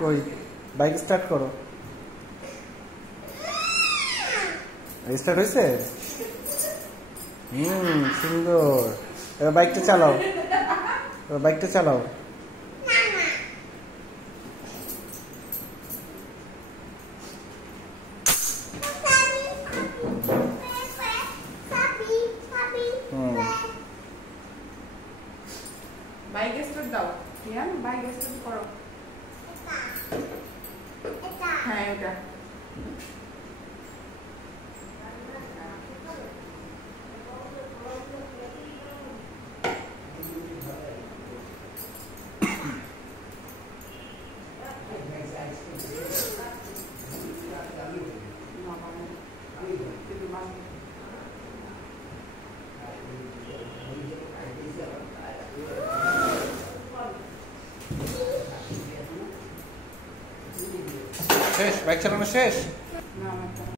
কই bike start করো। Start হয়েছে? সুন্দর। এবার বাইকটা চালাও, এবার বাইকটা চালাও। বাইক স্টার্ট দাও রিয়ান, বাইক স্টার্ট করো। হ্যাঁ এটা শেষ? বাইক চালানো শেষ? না